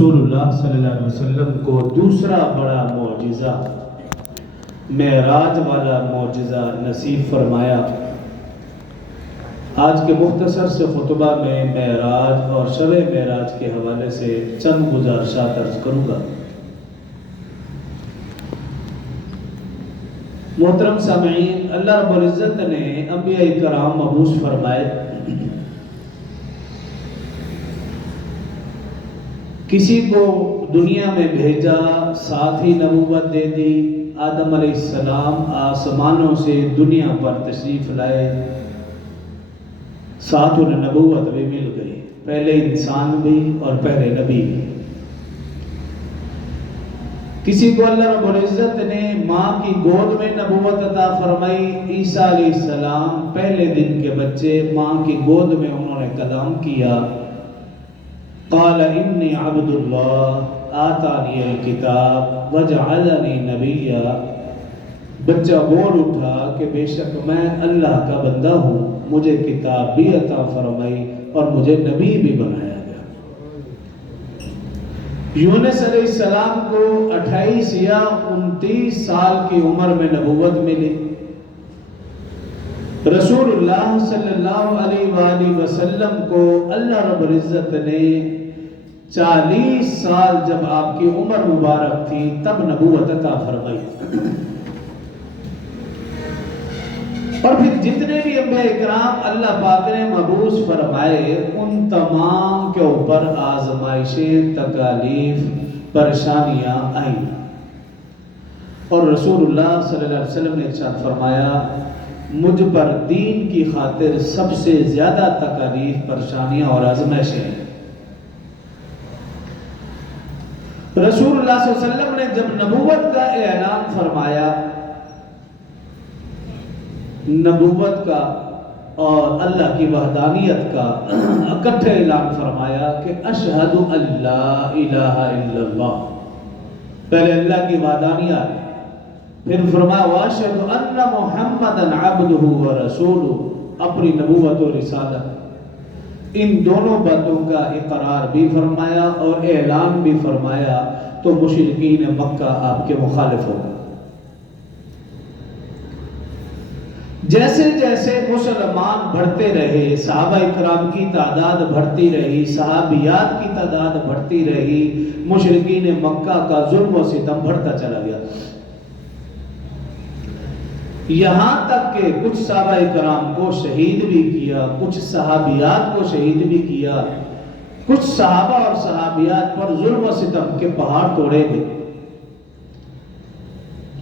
رسول اللہ صلی اللہ علیہ وسلم کو دوسرا بڑا معجزہ، معراج والا معجزہ نصیب فرمایا۔ آج کے مختصر سے خطبہ میں معراج اور شب معراج کے حوالے سے چند گزارشات عرض کروں گا۔ محترم سامعین، اللہ رب العزت نے انبیاء کرام مبعوث فرمائے، کسی کو دنیا میں بھیجا، ساتھ ہی نبوت دے دی۔ آدم علیہ السلام آسمانوں سے دنیا پر تشریف لائے، ساتھ انہیں نبوت بھی مل گئی، پہلے انسان بھی اور پہلے نبی بھی۔ کسی کو اللہ رب العزت نے ماں کی گود میں نبوت عطا فرمائی۔ عیسیٰ علیہ السلام پہلے دن کے بچے، ماں کی گود میں انہوں نے کلام کیا۔ قال انی عبد اللہ آتانی الکتاب وجعلنی نبیا۔ بچہ بول اٹھا کہ بے شک میں اللہ کا بندہ ہوں، مجھے کتاب بھی عطا فرمائی اور مجھے نبی بھی بنایا گیا۔ یونس علیہ السلام کو 28 یا 29 سال کی عمر میں نبوت ملی۔ رسول اللہ صلی اللہ علیہ وآلہ وسلم کو اللہ رب العزت نے 40 سال جب آپ کی عمر مبارک تھی تب نبوت عطا فرمائی۔ اور پھر جتنے بھی انبیاء اکرام اللہ پاک نے مبعوث فرمائے، ان تمام کے اوپر آزمائشیں، تکالیف، پریشانیاں آئیں، اور رسول اللہ صلی اللہ علیہ وسلم نے ارشاد فرمایا، مجھ پر دین کی خاطر سب سے زیادہ تکالیف، پریشانیاں اور آزمائشیں ہیں۔ رسول اللہ صلی اللہ علیہ وسلم نے جب نبوت کا اعلان فرمایا، نبوت کا اور اللہ کی وحدانیت کا اکٹھے اعلان فرمایا کہ اشہد ان لا الہ الا اللہ، پہلے اللہ کی وحدانیت، پھر فرمایا واشہد ان محمدًا عبدہ ورسولہ، اپنی نبوت و رسالت، ان دونوں باتوں کا اقرار بھی فرمایا اور اعلان بھی فرمایا، تو مشرکین مکہ آپ کے مخالف ہو گئے۔ جیسے جیسے مسلمان بڑھتے رہے، صحابہ اکرام کی تعداد بڑھتی رہی، صحابیات کی تعداد بڑھتی رہی، مشرکین مکہ کا ظلم و ستم بڑھتا چلا گیا، یہاں تک کہ کچھ صحابہ اکرام کو شہید بھی کیا، کچھ صحابیات کو شہید بھی کیا، کچھ صحابہ اور صحابیات پر ظلم و ستم کے پہاڑ توڑے گئے۔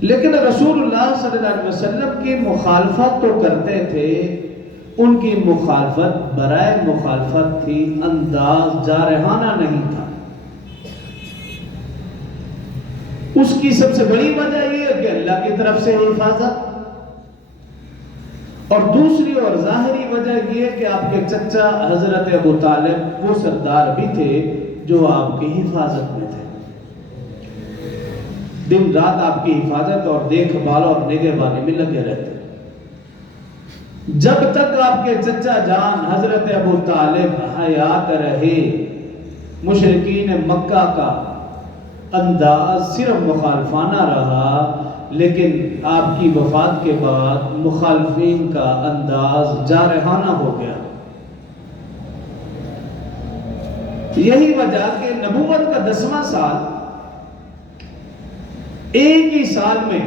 لیکن رسول اللہ صلی اللہ علیہ وسلم کی مخالفت تو کرتے تھے، ان کی مخالفت برائے مخالفت تھی، انداز جارحانہ نہیں تھا۔ اس کی سب سے بڑی وجہ یہ ہے کہ اللہ کی طرف سے حفاظت، اور دوسری اور ظاہری وجہ یہ ہے کہ آپ کے چچا حضرت ابو طالب وہ سردار بھی تھے جو آپ کی حفاظت میں تھے، دن رات آپ کی حفاظت اور دیکھ بھال اور نگہبانی میں لگے رہتے۔ جب تک آپ کے چچا جان حضرت ابو طالب حیات رہے، مشرکین مکہ کا انداز صرف مخالفانہ رہا، لیکن آپ کی وفات کے بعد مخالفین کا انداز جارحانہ ہو گیا۔ یہی وجہ کہ نبوت کا 10واں سال، ایک ہی سال میں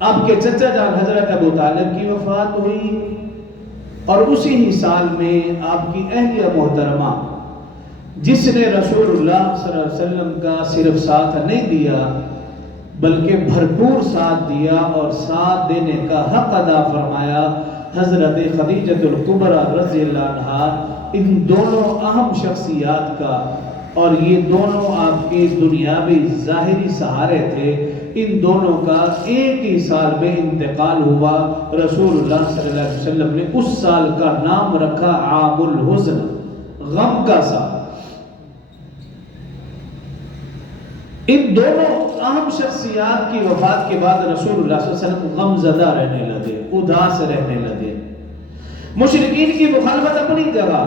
آپ کے چچا جان حضرت ابو طالب کی وفات ہوئی، اور اسی ہی سال میں آپ کی اہلیہ محترمہ، جس نے رسول اللہ صلی اللہ علیہ وسلم کا صرف ساتھ نہیں دیا بلکہ بھرپور ساتھ دیا اور ساتھ دینے کا حق ادا فرمایا، حضرت خدیجہ الکبریٰ رضی اللہ عنہا، ان دونوں اہم شخصیات کا، اور یہ دونوں آپ کے دنیاوی ظاہری سہارے تھے، ان دونوں کا ایک ہی سال میں انتقال ہوا۔ رسول اللہ صلی اللہ علیہ وسلم نے اس سال کا نام رکھا عام الحزن، غم کا سال۔ ان دونوں اہم شخصیات کی وفات کے بعد رسول اللہ صلی اللہ علیہ وسلم غم زدہ رہنے لگے، اداس رہنے لگے۔ مشرکین کی مخالفت اپنی جگہ،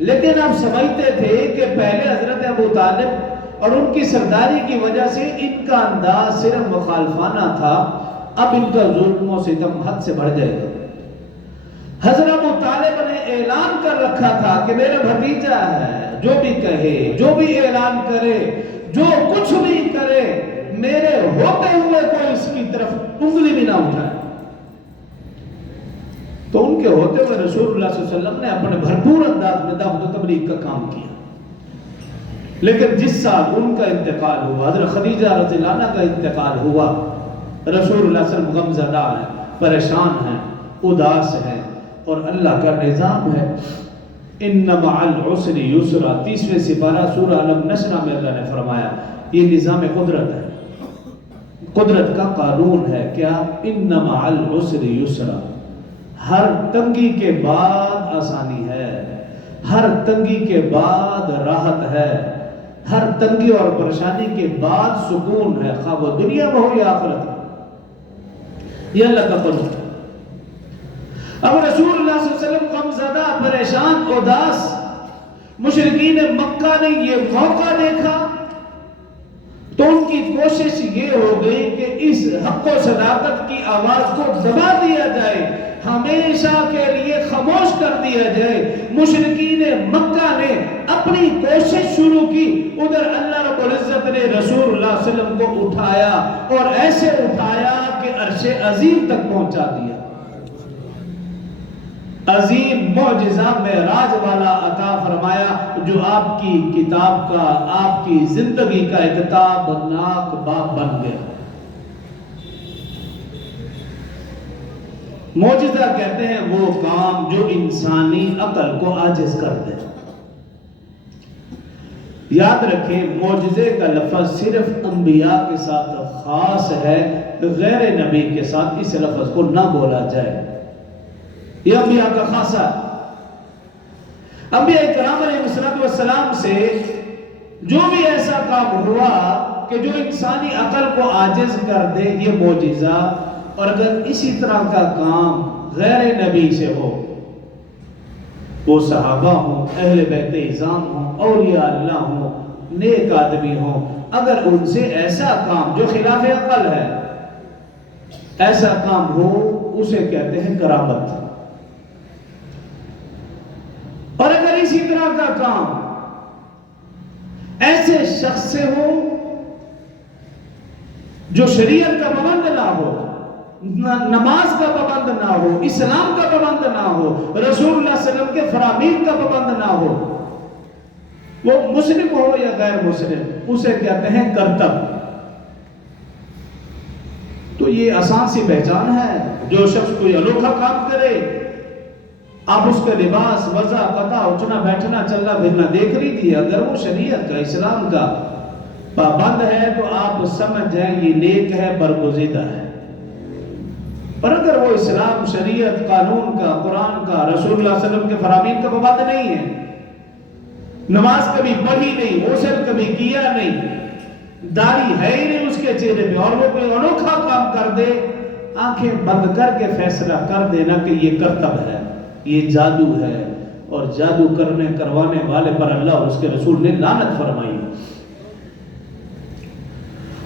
لیکن آپ سمجھتے تھے کہ پہلے حضرت ابو طالب اور ان کی سرداری کی وجہ سے ان کا انداز صرف مخالفانہ تھا، اب ان کا ظلم و ستم حد سے بڑھ جائے گا۔ حضرت ابو طالب نے اعلان کر رکھا تھا کہ میرا بھتیجا ہے، جو بھی کہے، جو بھی اعلان کرے، جو کچھ بھی کرے، میرے ہوتے ہوئے کوئی اس کی طرف انگلی بھی نہ اٹھائے۔ تو ان کے ہوتے ہوئے رسول اللہ صلی اللہ علیہ وسلم نے اپنے بھرپور انداز میں دعوت و تبلیغ کا کام کیا۔ لیکن جس سال ان کا انتقال ہوا، حضرت خدیجہ رضی اللہ عنہ کا انتقال ہوا، رسول اللہ صلی اللہ علیہ وسلم غمزدہ ہیں، پریشان ہیں، اداس ہیں، اور اللہ کا نظام ہے ان مع العسر یسرا، 30ویں سپارہ سورہ علم نشرہ میں اللہ نے فرمایا یہ نظام قدرت ہے، قدرت کا قانون ہے۔ کیا؟ ان مع العسر یسرا، ہر تنگی کے بعد آسانی ہے، ہر تنگی کے بعد راحت ہے، ہر تنگی اور پریشانی کے بعد سکون ہے، خواہ وہ دنیا میں ہو یا آخرت میں۔ یہ اللہ کا قانون ہے۔ اب رسول اللہ صلی اللہ علیہ وسلم غمزدہ، پریشان، اداس، مشرکین مکہ نے یہ موقع دیکھا تو ان کی کوشش یہ ہو گئی کہ اس حق و صداقت کی آواز کو دبا دیا جائے، ہمیشہ کے لیے خاموش کر دیا جائے۔ مشرکین مکہ نے اپنی کوشش شروع کی، ادھر اللہ رب العزت نے رسول اللہ صلی اللہ علیہ وسلم کو اٹھایا، اور ایسے اٹھایا کہ عرش عظیم تک پہنچا دیا۔ عظیم معجزہ معراج والا عطا فرمایا، جو آپ کی کتاب کا، آپ کی زندگی کا ایک تابناک باب بن گیا۔ معجزہ کہتے ہیں وہ کام جو انسانی عقل کو عاجز کر دے۔ یاد رکھیں، معجزے کا لفظ صرف انبیاء کے ساتھ خاص ہے، غیر نبی کے ساتھ اس لفظ کو نہ بولا جائے۔ یہ انبیاء کا خاصہ ہے۔ انبیاء کرام علیہ السلام سے جو بھی ایسا کام ہوا کہ جو انسانی عقل کو عاجز کر دے، یہ معجزہ، اور اگر اسی طرح کا کام غیر نبی سے ہو، وہ صحابہ ہوں، اہل بیت اعظام ہوں، اولیاء اللہ ہوں، نیک آدمی ہوں، اگر ان سے ایسا کام جو خلاف عقل ہے، ایسا کام ہو، اسے کہتے ہیں کرامت۔ اور اگر اسی طرح کا کام ایسے شخص سے ہو جو شریعت کا پابند نہ ہو، نماز کا پابند نہ ہو، اسلام کا پابند نہ ہو، رسول اللہ صلی اللہ علیہ وسلم کے فرامین کا پابند نہ ہو، وہ مسلم ہو یا غیر مسلم، اسے کہتے ہیں کرتب۔ تو یہ آسان سی پہچان ہے، جو شخص کوئی انوکھا کام کرے، آپ اس کا لباس، وضع، قطع، اٹھنا بیٹھنا، چلنا پھرنا دیکھ لیجیے، اگر وہ شریعت کا، اسلام کا پابند ہے تو آپ سمجھ جائیں یہ نیک ہے، برگزیدہ ہے۔ اور اگر وہ اسلام، شریعت، قانون کا، قرآن کا، رسول اللہ صلی اللہ علیہ وسلم کے فرامین کا پابند نہیں ہے، نماز کبھی پڑھی نہیں، غسل کبھی کیا نہیں، داڑھی ہے ہی نہیں اس کے چہرے پہ، اور وہ کوئی انوکھا کام کر دے، آنکھیں بند کر کے فیصلہ کر دینا کہ یہ کرتب ہے، یہ جادو ہے، اور جادو کرنے کروانے والے پر اللہ اور اس کے رسول نے لعنت فرمائی۔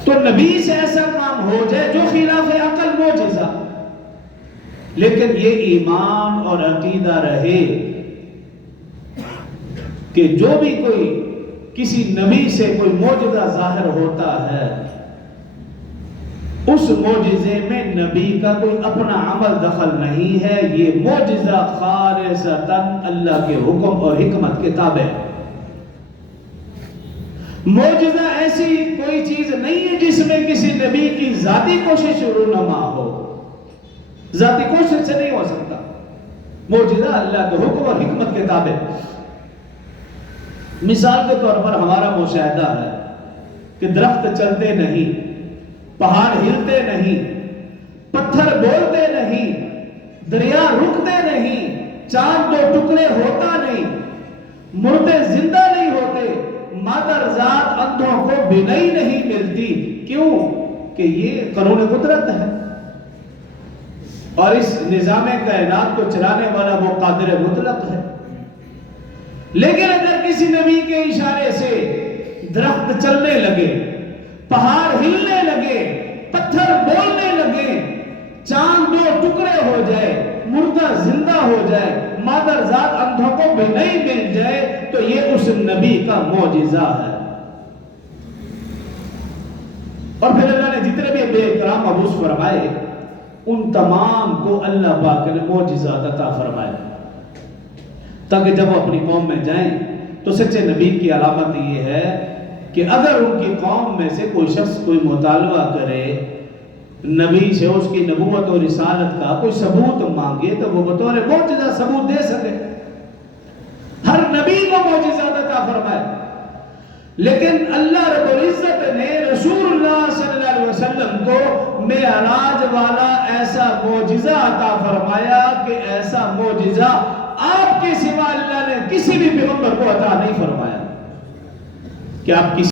تو نبی سے ایسا کام ہو جائے جو خلاف عقل، معجزہ، لیکن یہ ایمان اور عقیدہ رہے کہ جو بھی کوئی کسی نبی سے کوئی معجزہ ظاہر ہوتا ہے، اس معجزے میں نبی کا کوئی اپنا عمل دخل نہیں ہے، یہ معجزہ خالصتاً اللہ کے حکم اور حکمت کے تابع ہے۔ معجزہ ایسی کوئی چیز نہیں ہے جس میں کسی نبی کی ذاتی کوشش رونما ہو، ذاتی کوشش سے نہیں ہو سکتا، معجزہ اللہ کے حکم اور حکمت کے تابع۔ مثال کے طور پر ہمارا مشاہدہ ہے کہ درخت چلتے نہیں، پہاڑ ہلتے نہیں، پتھر بولتے نہیں، دریا رکتے نہیں، چاند دو ٹکڑے ہوتا نہیں، مردے زندہ نہیں ہوتے، مادر ذات اندھوں کو بینائی نہیں ملتی۔ کیوں؟ کہ یہ قانون قدرت ہے، اور اس نظام کائنات کو چلانے والا وہ قادر مطلق ہے۔ لیکن اگر کسی نبی کے اشارے سے درخت چلنے لگے، پہاڑ ہلنے لگے، پتھر بولنے لگے، چاند دو ٹکڑے ہو جائے، مردہ زندہ ہو جائے، مادر ذات اندھوں کو بینائی مل جائے، تو یہ اس نبی کا معجزہ ہے۔ اور پھر اللہ نے جتنے بھی بے کرام مبعوث فرمائے ان تمام کو اللہ پاک نے معجزات عطا فرمائے، تاکہ جب وہ اپنی قوم میں جائیں تو سچے نبی کی علامت یہ ہے کہ اگر ان کی قوم میں سے کوئی شخص کوئی مطالبہ کرے، نبی سے اس کی نبوت اور رسالت کا کوئی ثبوت مانگے، تو وہ بطور معجزہ ثبوت دے سکے۔ ہر نبی کو معجزات عطا فرمائے، لیکن اللہ رب العزت نے رسول اللہ صلی اللہ علیہ وسلم کو معراج والا ایسا معجزہ عطا فرمایا کہ ایسا معجزہ آپ کے سوا اللہ نے کسی بھی پیغمبر کو عطا نہیں فرمایا کہ آپ کسی